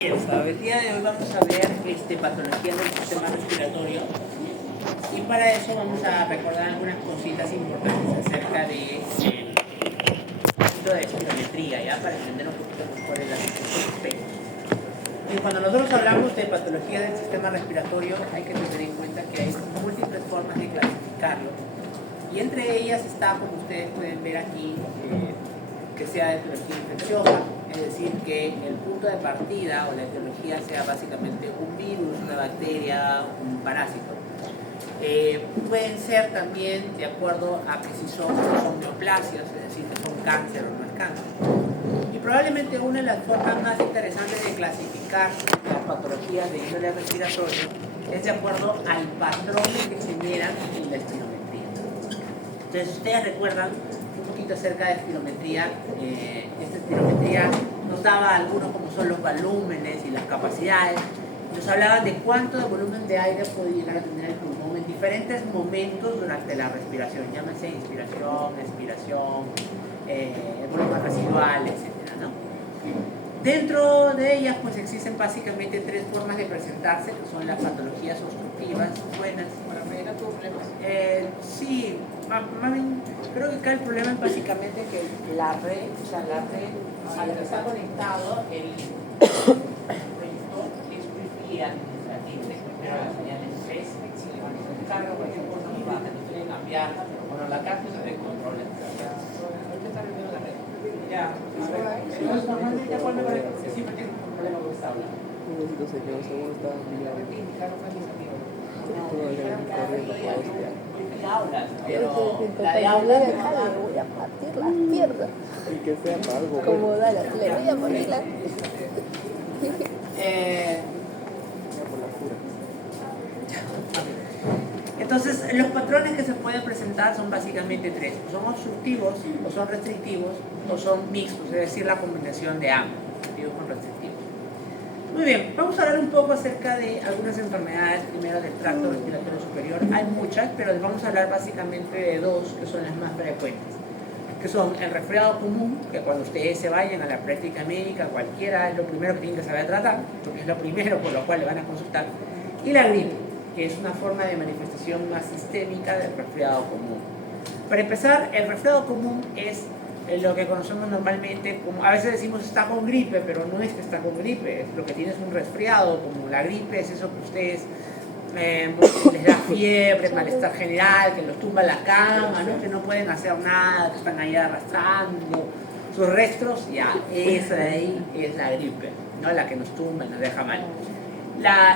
El día de hoy vamos a ver patologías del sistema respiratorio y para eso vamos a recordar algunas cositas importantes acerca de poquito de espirometría, ya para entender un poquito mejor el aspecto. Y cuando nosotros hablamos de patología del sistema respiratorio hay que tener en cuenta que hay múltiples formas de clasificarlo y entre ellas está, como ustedes pueden ver aquí, que sea de etiología infecciosa, es decir, que el punto de partida o la etiología sea básicamente un virus, una bacteria, un parásito. Pueden ser también de acuerdo a que si son neoplasias, es decir, que son cáncer o no es cáncer. Y probablemente una de las formas más interesantes de clasificar las patologías de índole respiratorio es de acuerdo al patrón que generan en la espirometría. Entonces, ustedes recuerdan un poquito acerca de espirometría. Esta espirometría nos daba algunos como son los volúmenes y las capacidades. Nos hablaban de cuánto de volumen de aire puede llegar a tener el pulmón en diferentes momentos durante la respiración. Llámese inspiración, expiración, volumen residual, etc., ¿no? Dentro de ellas pues existen básicamente tres formas de presentarse, que son las patologías obstructivas, buenas. Bueno, me digan tus problemas. Sí, más bien, creo que acá el problema es básicamente que la red a la que está conectado el proyector es wifi administrativo. Primero la señal es 3, si le van a descarga cualquier cosa nos baja, no quieren cambiarla, pero bueno, la carga se descontrola. Ahorita está viviendo la red. Ya, pero es normalmente cuando siempre tiene un problema con esta habla. Pobrecito señor, según está mirando. Indicaron a mis amigos. Todavía corriendo para hostiar. Hablas, pero la de hablar le voy a partir las piernas. Y que sea para algo. Como dale, le voy a partir las Por la cura. Entonces, los patrones que se pueden presentar son básicamente tres: o son obstructivos, o son restrictivos, o son mixtos, es decir, la combinación de ambos, obstructivos con restrictivos. Muy bien, vamos a hablar un poco acerca de algunas enfermedades, primero del tracto respiratorio superior. Hay muchas, pero les vamos a hablar básicamente de dos que son las más frecuentes, que son el resfriado común, que cuando ustedes se vayan a la práctica médica, cualquiera es lo primero que tienen que saber tratar, porque es lo primero por lo cual le van a consultar, y la gripe, que es una forma de manifestación más sistémica del resfriado común. Para empezar, el resfriado común es lo que conocemos normalmente como, a veces decimos está con gripe, pero no es que está con gripe, lo que tiene es un resfriado. Como la gripe es eso que ustedes les da fiebre, malestar general, que los tumba la cama, ¿no? Que no pueden hacer nada, que están ahí arrastrando sus restos. Ya, esa de ahí es la gripe, ¿no? La que nos tumba y nos deja mal.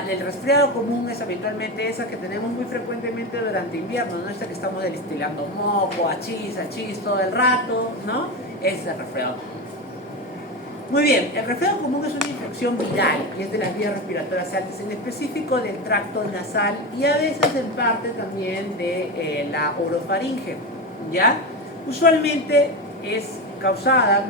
El resfriado común es habitualmente esa que tenemos muy frecuentemente durante invierno, ¿no? Esta que estamos destilando moco, achís todo el rato, ¿no? Ese es el resfriado común. Muy bien, el resfriado común es una infección viral y es de las vías respiratorias altas, en específico del tracto nasal y a veces en parte también de la orofaringe, ¿ya? Usualmente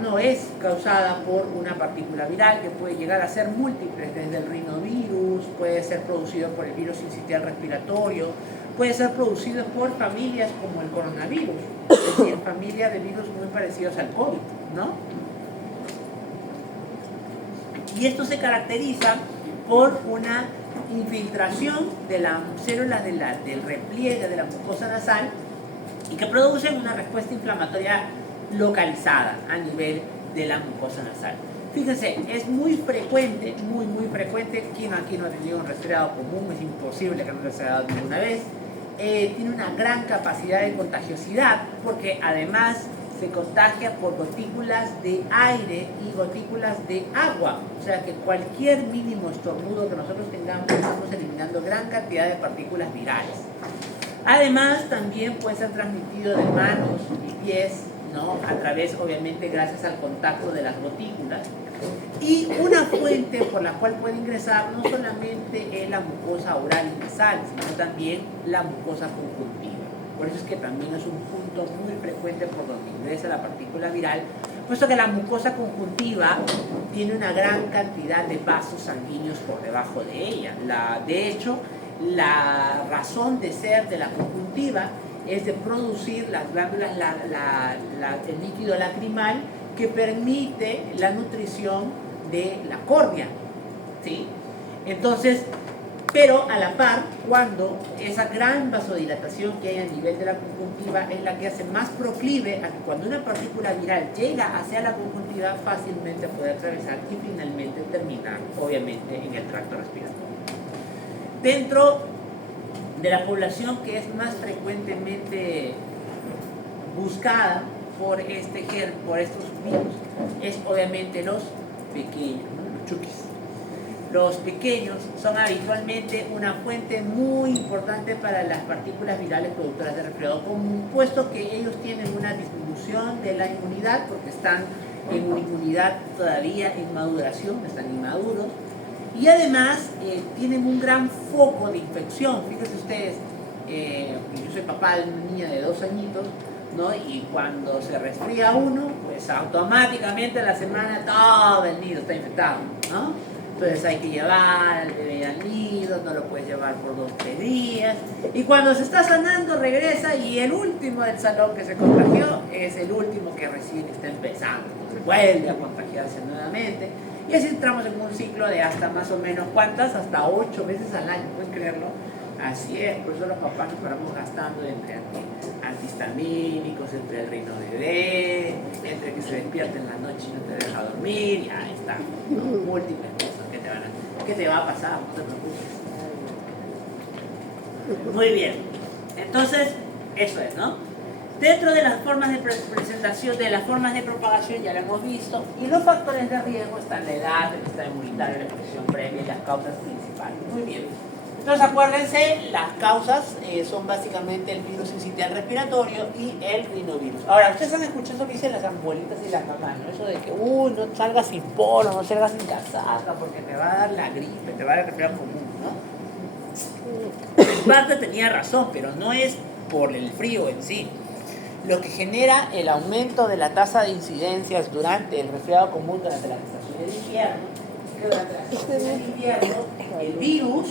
no es causada por una partícula viral que puede llegar a ser múltiples, desde el rinovirus, puede ser producido por el virus sincitial respiratorio, puede ser producido por familias como el coronavirus, es decir, familias de virus muy parecidos al COVID, ¿no? Y esto se caracteriza por una infiltración de las células del repliegue de la mucosa nasal y que producen una respuesta inflamatoria localizada a nivel de la mucosa nasal. Fíjense, es muy frecuente, muy frecuente. ¿Quién aquí no ha tenido un resfriado común? Es imposible que no les haya dado ninguna vez. Tiene una gran capacidad de contagiosidad porque además se contagia por gotículas de aire y gotículas de agua. O sea que cualquier mínimo estornudo que nosotros tengamos, estamos eliminando gran cantidad de partículas virales. Además, también puede ser transmitido de manos y pies, ¿no? A través, obviamente, gracias al contacto de las gotículas. Y una fuente por la cual puede ingresar no solamente es la mucosa oral y nasal, sino también la mucosa conjuntiva. Por eso es que también es un punto muy frecuente por donde ingresa la partícula viral, puesto que la mucosa conjuntiva tiene una gran cantidad de vasos sanguíneos por debajo de ella. De hecho, la razón de ser de la conjuntiva es de producir las glándulas, el líquido lacrimal que permite la nutrición de la córnea. Entonces, pero a la par, cuando esa gran vasodilatación que hay a nivel de la conjuntiva es la que hace más proclive a que cuando una partícula viral llega hacia la conjuntiva fácilmente puede atravesar y finalmente terminar, obviamente, en el tracto respiratorio. Dentro de la población que es más frecuentemente buscada por estos virus, es obviamente los pequeños, ¿no? Los chukis. Los pequeños son habitualmente una fuente muy importante para las partículas virales productoras de resfriado común, puesto que ellos tienen una disminución de la inmunidad porque están en una inmunidad todavía en maduración, están inmaduros, y además tienen un gran foco de infección. Fíjense ustedes, yo soy papá de una niña de 2 añitos, ¿no? Y cuando se resfría uno, pues automáticamente a la semana todo el nido está infectado, ¿no? Entonces hay que llevar al bebé al nido, no lo puedes llevar por 2 o 3 días. Y cuando se está sanando, regresa y el último del salón que se contagió es el último que recién está empezando. Entonces vuelve a contagiarse nuevamente. Y así entramos en un ciclo de hasta más o menos, ¿cuántas? Hasta 8 veces al año, ¿pueden creerlo? Así es, por eso los papás nos paramos gastando entre antihistamínicos, entre el reino bebé, entre que se despierta en la noche y no te deja dormir, y ahí está, ¿no? Múltiples cosas que te va a pasar, no te preocupes. Muy bien, entonces, eso es, ¿no? Dentro de las formas de presentación, de las formas de propagación, ya lo hemos visto, y los factores de riesgo están la edad, el estado inmunitario, la exposición previa y las causas principales. Muy bien. Entonces acuérdense, las causas son básicamente el virus sincitial respiratorio y el rinovirus. Ahora, ustedes han escuchado eso que dicen las abuelitas y las mamás, ¿no? Eso de que, no salgas sin polo, no salgas sin casaca, porque te va a dar la gripe, te va a dar el resfriado común, ¿no? En parte tenía razón, pero no es por el frío en sí. Lo que genera el aumento de la tasa de incidencias durante el resfriado común durante las estaciones de invierno, que durante las estaciones de invierno el virus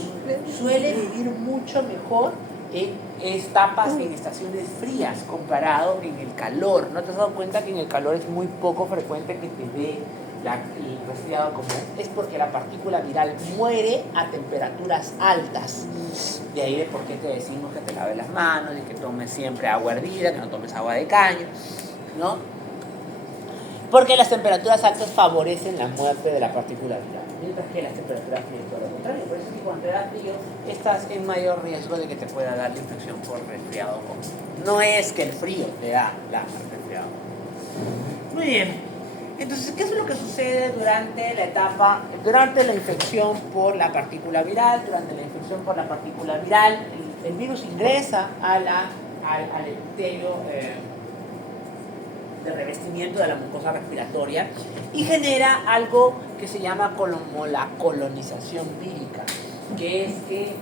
suele vivir mucho mejor en estaciones frías comparado en el calor. ¿No te has dado cuenta que en el calor es muy poco frecuente que te dé el resfriado común? Es porque la partícula viral muere a temperaturas altas. De ahí de por qué te decimos que te laves las manos y que tomes siempre agua hervida, que no tomes agua de caño, ¿no? Porque las temperaturas altas favorecen la muerte de la partícula viral, mientras que las temperaturas frías todo lo contrario. Por eso es que cuando te da frío estás en mayor riesgo de que te pueda dar la infección por resfriado común. No es que el frío te da la resfriado común. Muy bien. Entonces, ¿qué es lo que sucede durante la infección por la partícula viral? Durante la infección por la partícula viral, el virus ingresa al epitelio de revestimiento de la mucosa respiratoria y genera algo que se llama como la colonización vírica, que es que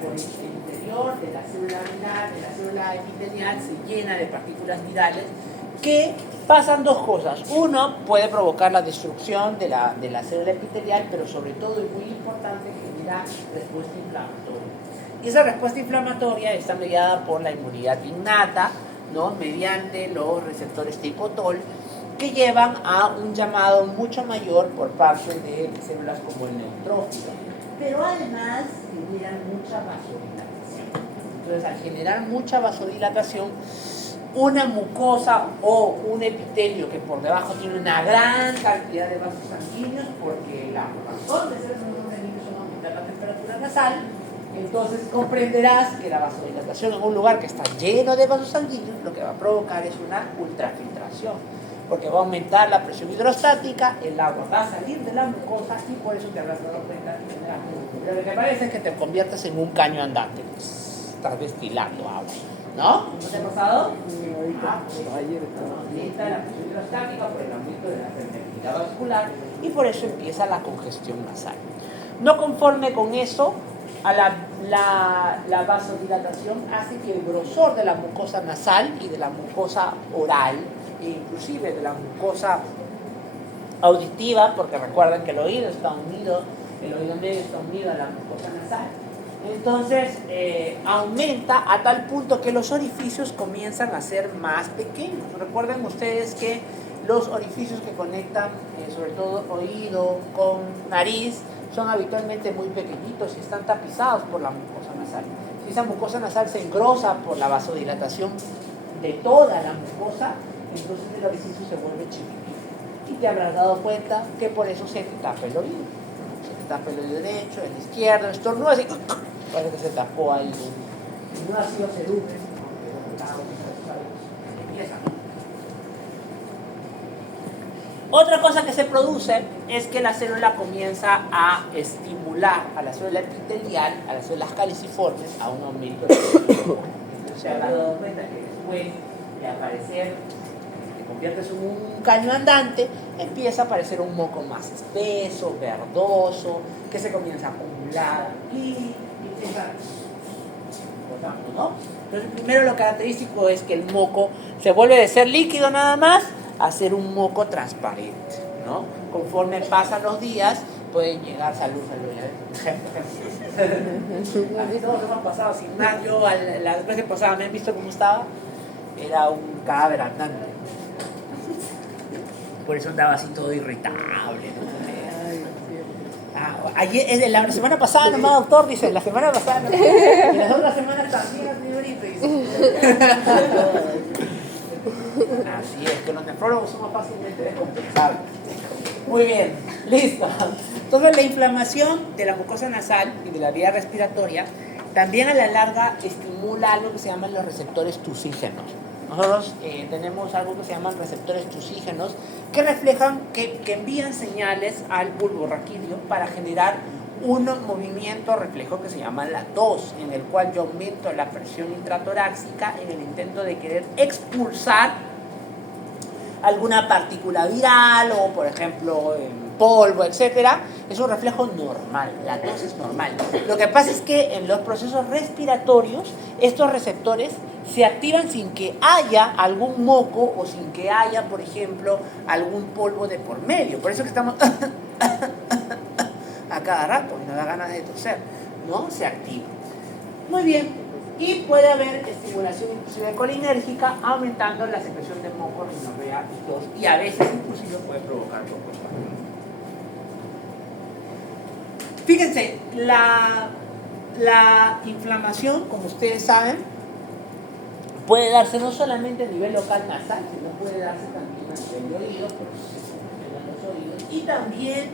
por el interior de la célula viral, de la célula epitelial, se llena de partículas virales que pasan 2 cosas. Uno, puede provocar la destrucción de la célula epitelial, pero sobre todo, y muy importante, genera respuesta inflamatoria. Y esa respuesta inflamatoria está mediada por la inmunidad innata, ¿no? Mediante los receptores tipo TOL, que llevan a un llamado mucho mayor por parte de células como el neutrófilo. Pero además generan mucha vasodilatación. Entonces, al generar mucha vasodilatación, una mucosa o un epitelio que por debajo tiene una gran cantidad de vasos sanguíneos, porque la razón de ser un organismo es aumentar la temperatura nasal, entonces comprenderás que la vasodilatación en un lugar que está lleno de vasos sanguíneos lo que va a provocar es una ultrafiltración, porque va a aumentar la presión hidrostática, el agua va a salir de la mucosa y por eso te habrás dado cuenta que lo que parece es que te conviertes en un caño andante, estás destilando agua. ¿No? ¿No te ha pasado? Ayer estaba. Aumenta la presión hidrostática por el aumento de la permeabilidad vascular y por eso empieza la congestión nasal. No conforme con eso, la vasodilatación hace que el grosor de la mucosa nasal y de la mucosa oral, e inclusive de la mucosa auditiva, porque recuerden que el oído medio está unido a la mucosa nasal. Entonces aumenta a tal punto que los orificios comienzan a ser más pequeños. Recuerden ustedes que los orificios que conectan, sobre todo oído con nariz, son habitualmente muy pequeñitos y están tapizados por la mucosa nasal. Si esa mucosa nasal se engrosa por la vasodilatación de toda la mucosa, entonces el orificio se vuelve chiquitito. Y te habrás dado cuenta que por eso se te tapa el oído. Se te tapa el oído derecho, el izquierdo, estornudas y parece que se tapó ahí. No ha sido cerumen, empieza. Otra cosa que se produce es que la célula comienza a estimular a la célula epitelial, a las células caliciformes, a un aumento de crecimiento. Entonces se habrá dado cuenta que después de aparecer, te conviertes en un caño andante, empieza a aparecer un moco más espeso, verdoso, que se comienza a acumular y empieza, ¿no? Entonces, primero lo característico es que el moco se vuelve de ser líquido nada más a ser un moco transparente, ¿no? Conforme pasan los días, pueden llegar, salud, a mí todos hemos pasado sin más. Yo, la vez que pasaba, ¿me han visto cómo estaba? Era un cadáver andante. Por eso andaba así todo irritable, ¿no? Ayer, la semana pasada nomás, doctor, dice, la semana pasada nomás, y las otras semanas también, señorita, dice. Así es, que los nefrólogos somos fácilmente descompensables. Muy bien, listo. Entonces la inflamación de la mucosa nasal y de la vía respiratoria también a la larga estimula algo que se llaman los receptores tusígenos. Nosotros tenemos algo que se llaman receptores tusígenos que reflejan, que envían señales al bulbo raquídeo para generar un movimiento reflejo que se llama la tos, en el cual yo aumento la presión intratorácica en el intento de querer expulsar alguna partícula viral o, por ejemplo, polvo, etcétera. Es un reflejo normal, la tos es normal. Lo que pasa es que en los procesos respiratorios estos receptores se activan sin que haya algún moco o sin que haya, por ejemplo, algún polvo de por medio. Por eso que estamos a cada rato y nos da ganas de toser, ¿no? Se activa. Muy bien. Y puede haber estimulación inclusive colinérgica aumentando la secreción de moco, rinorrea y tos, y a veces inclusive puede provocar moco. Fíjense, la inflamación, como ustedes saben, puede darse no solamente a nivel local nasal, sino puede darse también a nivel de oído, los oídos, y también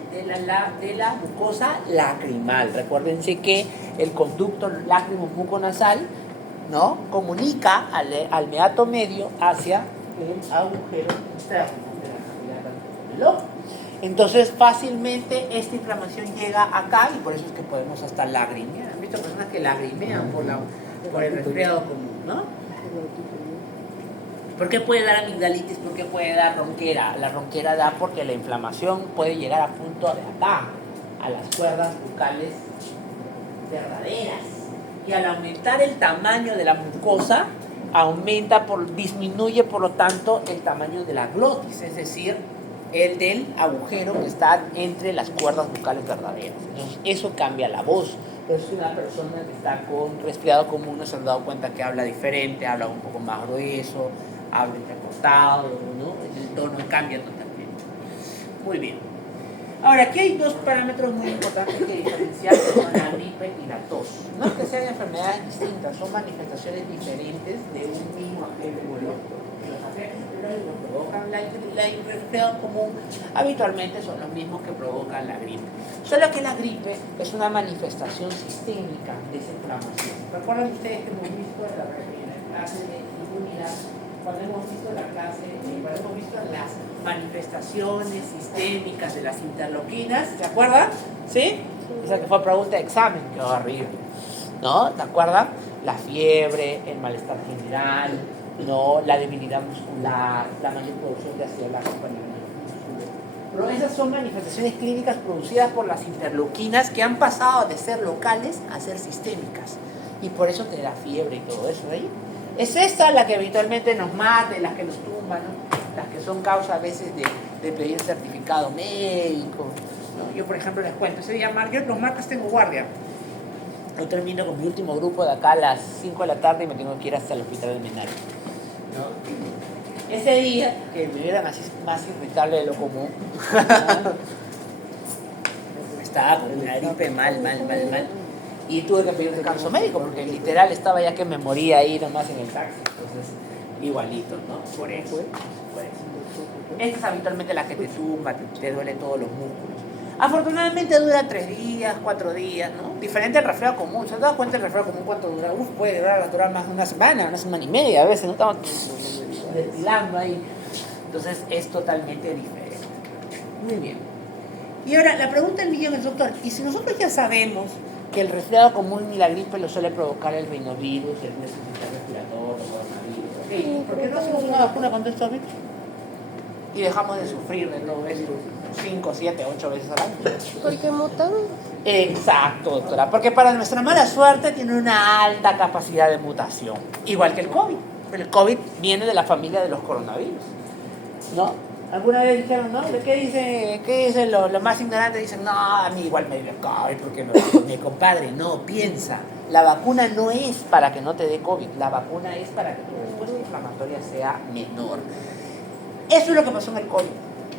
de la mucosa lacrimal. Recuérdense que el conducto lácrimo-muconasal, ¿no?, comunica al meato medio hacia el agujero interno de la cavidad del ojo. Entonces fácilmente esta inflamación llega acá y por eso es que podemos hasta lagrimear. ¿Han visto personas que lagrimean por el resfriado común, ¿no? ¿Por qué puede dar amigdalitis? ¿Por qué puede dar ronquera? La ronquera da porque la inflamación puede llegar a punto de acá, a las cuerdas bucales verdaderas. Y al aumentar el tamaño de la mucosa, disminuye por lo tanto el tamaño de la glotis, es decir, el del agujero que está entre las cuerdas bucales verdaderas. Entonces eso cambia la voz. Entonces una persona que está con resfriado común no se han dado cuenta que habla diferente, habla un poco más grueso, habla entrecortado, ¿no? El tono cambia totalmente. Muy bien. Ahora, aquí hay dos parámetros muy importantes que diferenciar, que son la gripe y la tos. No es que sean enfermedades distintas, son manifestaciones diferentes de un mismo agente biológico. Los agentes biológicos que provocan la resfriado común habitualmente son los mismos que provocan la gripe. Solo que la gripe es una manifestación sistémica de esa inflamación. ¿Recuerdan ustedes que hemos visto en la clase de inmunidad? Cuando hemos visto la clase, cuando hemos visto las manifestaciones sistémicas de las interleuquinas, ¿se acuerdan? ¿Sí? Esa que fue pregunta de examen, que horrible, ¿no? ¿Te acuerdas? La fiebre, el malestar general, ¿no? La debilidad muscular, la mayor producción de ácido láctico a nivel muscular. Pero esas son manifestaciones clínicas producidas por las interleuquinas que han pasado de ser locales a ser sistémicas. Y por eso te da fiebre y todo eso, ¿eh? Es esta la que habitualmente nos mata, las que nos tumban, ¿no? Las que son causa a veces de pedir certificado médico, ¿no? Yo, por ejemplo, les cuento, ese día los martes tengo guardia. Yo termino con mi último grupo de acá a las 5 de la tarde y me tengo que ir hasta el hospital del Menal, ¿no? ese día que me era más irritable de lo común, estaba con una gripe mal. Y tuve que pedir descanso médico porque literal estaba ya que me moría ahí nomás en el taxi. Entonces, igualito, ¿no? Por eso. Esta es habitualmente la que te tumba, te duele todos los músculos. Afortunadamente dura 3 días, 4 días, ¿no? Diferente al resfriado común. ¿Se han dado cuenta el resfriado común cuánto dura? Puede durar más de una semana y media a veces, ¿no? Estamos destilando ahí. Entonces es totalmente diferente. Muy bien. Y ahora, la pregunta del millón es, doctor, ¿y si nosotros ya sabemos que el resfriado común y la gripe lo suele provocar el rinovirus, el virus respiratorio, el coronavirus? ¿Por qué no hacemos una vacuna contra estos virus? Y dejamos de sufrir de todo eso 5, 7, 8 veces al año. Porque mutan. Exacto, doctora. Porque para nuestra mala suerte tiene una alta capacidad de mutación. Igual que el COVID. Pero el COVID viene de la familia de los coronavirus. ¿No? Alguna vez dijeron, ¿no? ¿Qué dicen los más ignorantes? Dicen, no, a mí igual me dio el COVID porque mi compadre. No, piensa. La vacuna no es para que no te dé COVID. La vacuna es para que tu respuesta inflamatoria sea menor. Eso es lo que pasó en el COVID.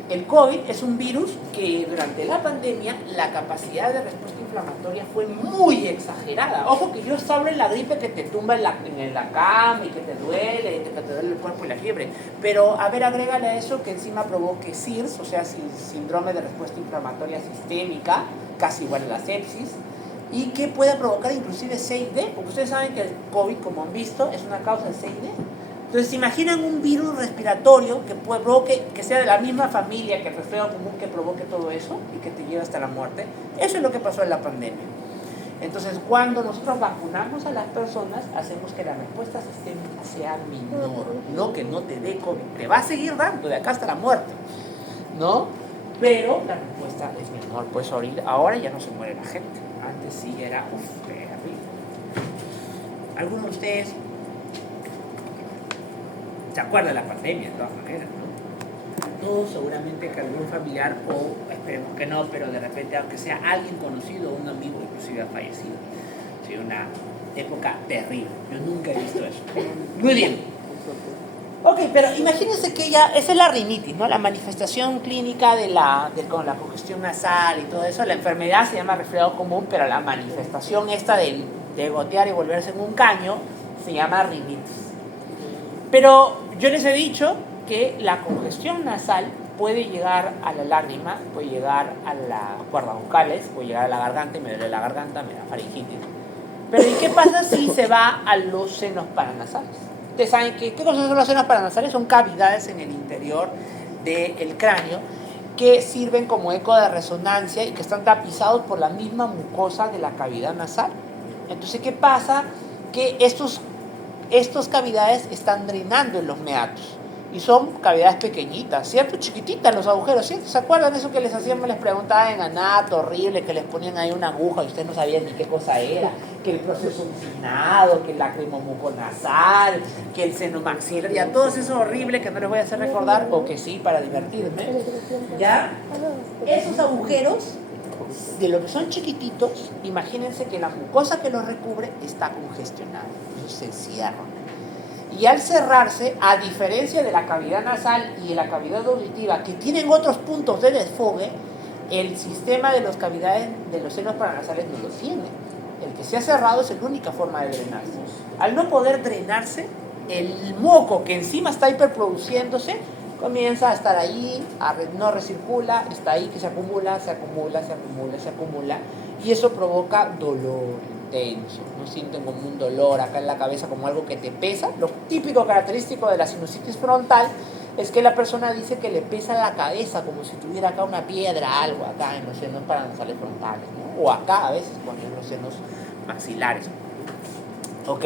El COVID es un virus que durante la pandemia la capacidad de respuesta inflamatoria fue muy exagerada. Ojo que yo hablo en la gripe que te tumba en la cama y que te duele, que te duele el cuerpo y la fiebre. Pero, a ver, agrégale a eso que encima provoque SIRS, o sea, síndrome de respuesta inflamatoria sistémica, casi igual a la sepsis, y que puede provocar inclusive 6D, porque ustedes saben que el COVID, como han visto, es una causa de 6D. Entonces, ¿se imaginan un virus respiratorio que sea de la misma familia que el resfriado común que provoque todo eso y que te lleve hasta la muerte? Eso es lo que pasó en la pandemia. Entonces, cuando nosotros vacunamos a las personas, hacemos que la respuesta sistémica sea menor, no que no te dé COVID. Te va a seguir dando de acá hasta la muerte, ¿no? Pero la respuesta es menor. Pues ahora ya no se muere la gente. Antes sí era terrible. ¿Alguno de ustedes se acuerda de la pandemia de todas maneras, ¿no? Todos seguramente que algún familiar, o esperemos que no, pero de repente aunque sea alguien conocido, un amigo inclusive ha fallecido. Sí, una época terrible. Yo nunca he visto eso. Muy bien. Ok, pero imagínense que esa es la rinitis, ¿no? La manifestación clínica con la congestión nasal y todo eso. La enfermedad se llama resfriado común, pero la manifestación esta de gotear y volverse en un caño se llama rinitis. Pero yo les he dicho que la congestión nasal puede llegar a la lágrima, puede llegar a las cuerdas vocales, puede llegar a la garganta y me duele la garganta, me da faringitis. Pero ¿y qué pasa si se va a los senos paranasales? Ustedes saben qué cosas son los senos paranasales, son cavidades en el interior del cráneo que sirven como eco de resonancia y que están tapizados por la misma mucosa de la cavidad nasal. Entonces, ¿qué pasa? Que estas cavidades están drenando en los meatos y son cavidades pequeñignita, ¿cierto? Chiquititas los agujeros, ¿cierto? ¿Se acuerdan de eso que les hacíamos, les preguntaba en anato, horrible, que les ponían ahí una aguja y ustedes no sabían ni qué cosa era, que el proceso uncinado, que el lágrimo muconasal, que el seno maxilar, ya todo eso horrible que no les voy a hacer recordar, o que sí, para divertirme, ¿ya? Esos agujeros, de lo que son chiquititos, imagínense que la mucosa que los recubre está congestionada, entonces se cierran. Y al cerrarse, a diferencia de la cavidad nasal y de la cavidad auditiva, que tienen otros puntos de desfogue, el sistema de las cavidades de los senos paranasales no lo tiene. El que se ha cerrado es la única forma de drenarse. Al no poder drenarse, el moco que encima está hiperproduciéndose, comienza a estar ahí, no recircula, está ahí que se acumula, y eso provoca dolor intenso, no sienten como un dolor acá en la cabeza, como algo que te pesa. Lo típico característico de la sinusitis frontal es que la persona dice que le pesa la cabeza, como si tuviera acá una piedra, algo acá en los senos paranasales frontales, ¿no? O acá a veces cuando en los senos maxilares, ¿ok?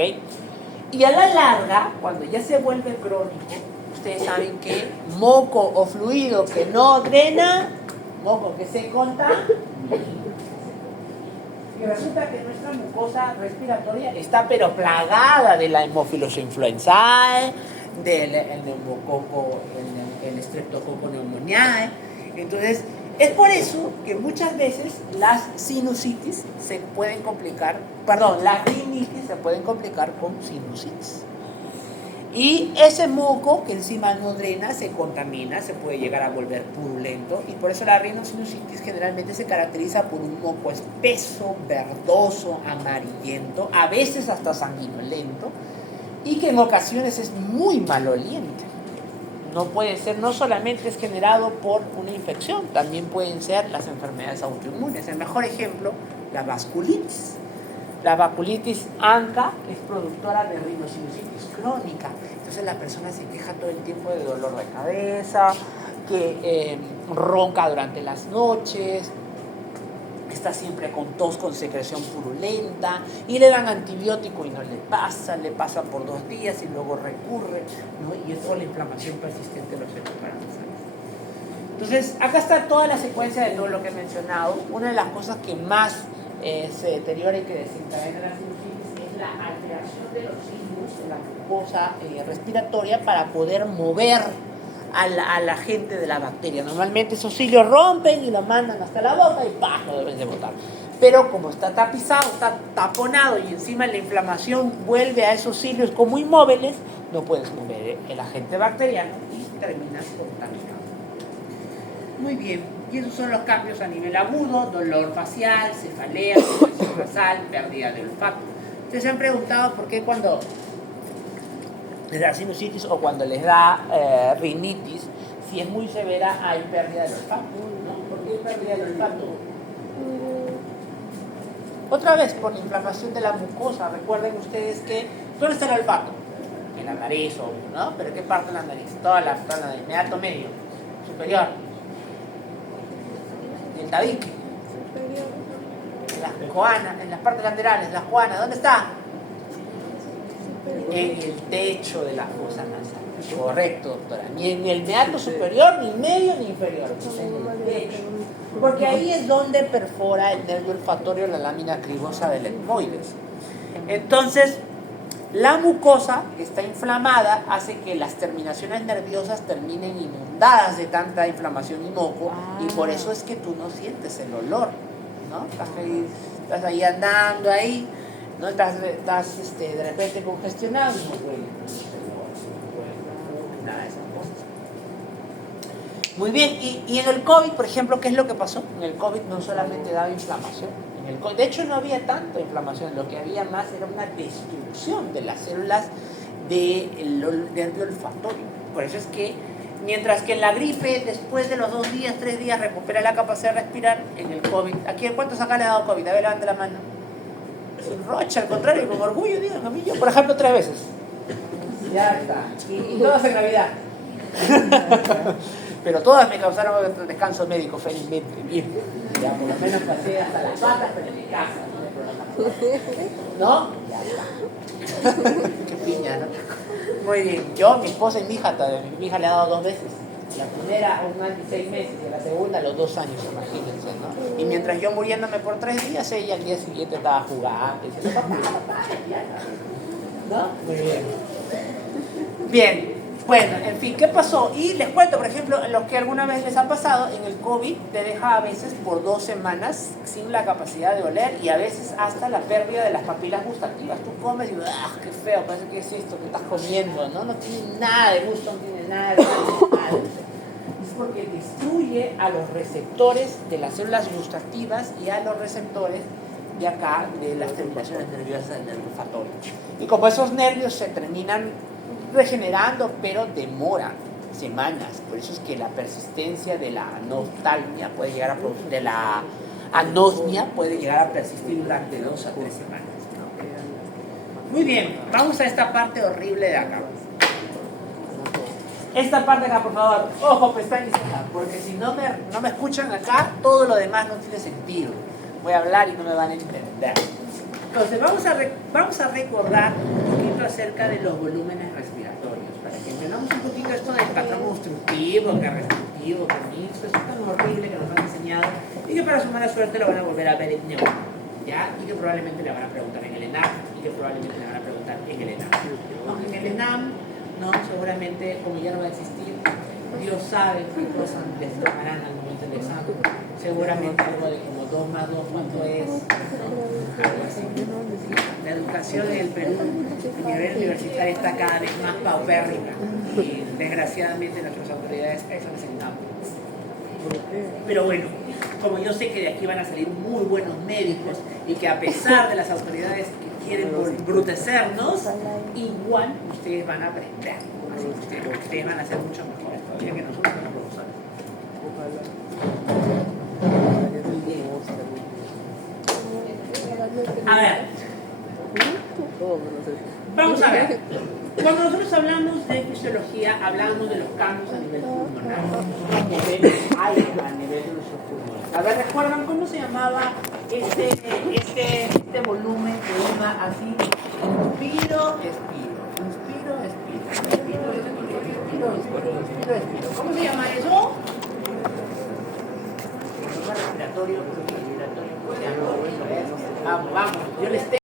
Y a la larga, cuando ya se vuelve crónico, ustedes saben que moco o fluido que no drena, moco que se contamina. Y resulta que nuestra mucosa respiratoria está pero plagada de la Haemophilus influenzae, del neumococo, el streptococo pneumoniae. Entonces, es por eso que muchas veces las sinusitis se pueden complicar, las rinitis se pueden complicar con sinusitis. Y ese moco que encima no drena, se contamina, se puede llegar a volver purulento. Y por eso la rinosinusitis generalmente se caracteriza por un moco espeso, verdoso, amarillento, a veces hasta sanguinolento, y que en ocasiones es muy maloliente. No puede ser, no solamente es generado por una infección, también pueden ser las enfermedades autoinmunes. El mejor ejemplo, la vasculitis. La vasculitis ANCA es productora de rinosinusitis crónica. Entonces la persona se queja todo el tiempo de dolor de cabeza, que ronca durante las noches, que está siempre con tos, con secreción purulenta, y le dan antibiótico y no le pasa por 2 días y luego recurre, ¿no? Y es por la inflamación persistente de los senos paranasales. Entonces, acá está toda la secuencia de todo lo que he mencionado. Una de las cosas que más se deteriora y que desencadena la sinusitis es la alteración de los cilios de la mucosa respiratoria para poder mover a la gente de la bacteria. Normalmente esos cilios rompen y lo mandan hasta la boca y ¡pah! Lo deben de botar. Pero como está tapizado, está taponado y encima la inflamación vuelve a esos cilios como inmóviles, no puedes mover el agente bacteriano y terminas contaminado. Muy bien. Y esos son los cambios a nivel agudo: dolor facial, cefalea, secreción nasal, pérdida de olfato. Ustedes se han preguntado por qué cuando les da sinusitis o cuando les da rinitis, si es muy severa, hay pérdida del olfato, ¿no? ¿Por qué hay pérdida del olfato? Otra vez, por la inflamación de la mucosa. Recuerden ustedes que, ¿dónde está el olfato? En la nariz, ¿no? ¿Pero qué parte de la nariz? Toda la nariz, meato medio, superior. El tabique, las coanas, en las partes laterales, las coanas, ¿dónde está? En el techo de la fosa nasal. Correcto, doctora. Ni en el meato superior, ni medio, ni inferior. En el techo. Porque ahí es donde perfora el nervio olfatorio, la lámina cribosa del etmoides. Entonces, la mucosa que está inflamada hace que las terminaciones nerviosas terminen inundadas de tanta inflamación y moco, y por eso es que tú no sientes el olor, ¿no? Estás ahí andando ahí, ¿no? Estás de repente congestionado y no huele. Nada de esas cosas. Muy bien, y en el COVID, por ejemplo, ¿qué es lo que pasó? En el COVID no solamente daba inflamación. De hecho, no había tanta inflamación, lo que había más era una destrucción de las células del nervio olfatorio. Por eso es que, mientras que en la gripe, después de los 2 días, 3 días, recupera la capacidad de respirar, en el COVID, ¿aquí cuántos acá le ha dado COVID? A ver, levante la mano. Sin rocha, al contrario, con orgullo, digan a mí. Yo, por ejemplo, 3 veces. Ya está. Y todas en Navidad. Pero todas me causaron descanso médico, felizmente. Bien. Ya, por lo menos pasé hasta las patas, pero en mi casa. ¿No? Ya está. Qué piña, ¿no? Muy bien. Yo, mi esposa y mi hija le ha dado 2 veces. La primera a un año y 6 meses, y la segunda a los 2 años, imagínense, ¿no? Y mientras yo muriéndome por 3 días, ella al día siguiente estaba jugando. Y dice, papá, ya. ¿No? Muy bien. Bien. Bueno, en fin, ¿qué pasó? Y les cuento, por ejemplo, los que alguna vez les ha pasado, en el COVID te deja a veces por 2 semanas sin la capacidad de oler y a veces hasta la pérdida de las papilas gustativas. Tú comes y ¡ah, qué feo! Parece que es esto que estás comiendo, ¿no? No tiene nada de gusto, no tiene nada de mal. Es porque destruye a los receptores de las células gustativas y a los receptores de acá, de las terminaciones nerviosas del nervio olfatorio. Y como esos nervios se terminan regenerando, pero demoran semanas. Por eso es que la persistencia de la anostalgia puede llegar a producir, de la anosmia puede llegar a persistir durante 2 a 3 semanas, ¿no? Muy bien, vamos a esta parte horrible de acá. Esta parte de acá, por favor, ojo, pestañas, porque si no me escuchan acá, todo lo demás no tiene sentido. Voy a hablar y no me van a entender. Entonces, vamos a recordar un poquito acerca de los volúmenes respiratorios, para que entendamos un poquito esto del patrón obstructivo, que restrictivo, que mixto, eso tan horrible que nos han enseñado, y que para su mala suerte lo van a volver a ver en neuro, ¿ya? Y que probablemente le van a preguntar en el ENAM, y que probablemente le van a preguntar en el ENAM. Aunque en el ENAM, no, seguramente, como ya no va a existir, Dios sabe qué cosas les tomarán al momento del examen. Seguramente algo de como 2 más 2, ¿cuánto es? ¿No? Algo así. La educación educación en el Perú a nivel universitario está cada vez más paupérrima y desgraciadamente nuestras autoridades a eso les engañan. Pero bueno, como yo sé que de aquí van a salir muy buenos médicos y que a pesar de las autoridades que quieren embrutecernos, igual ustedes van a aprender. Así que ustedes van a ser mucho mejores todavía que nosotros como profesores. A ver, vamos a ver. Cuando nosotros hablamos de fisiología, hablamos de los cambios a nivel pulmonar, que hay a nivel de nuestros pulmones. A ver, ¿recuerdan cómo se llamaba este volumen que iba así? Inspiro, expiro, inspiro, expiro, inspiro, expiro, inspiro, expiro, inspiro, expiro. ¿Cómo se llama eso? Respiratorio, respiratorio. Vamos, vamos, yo les tengo.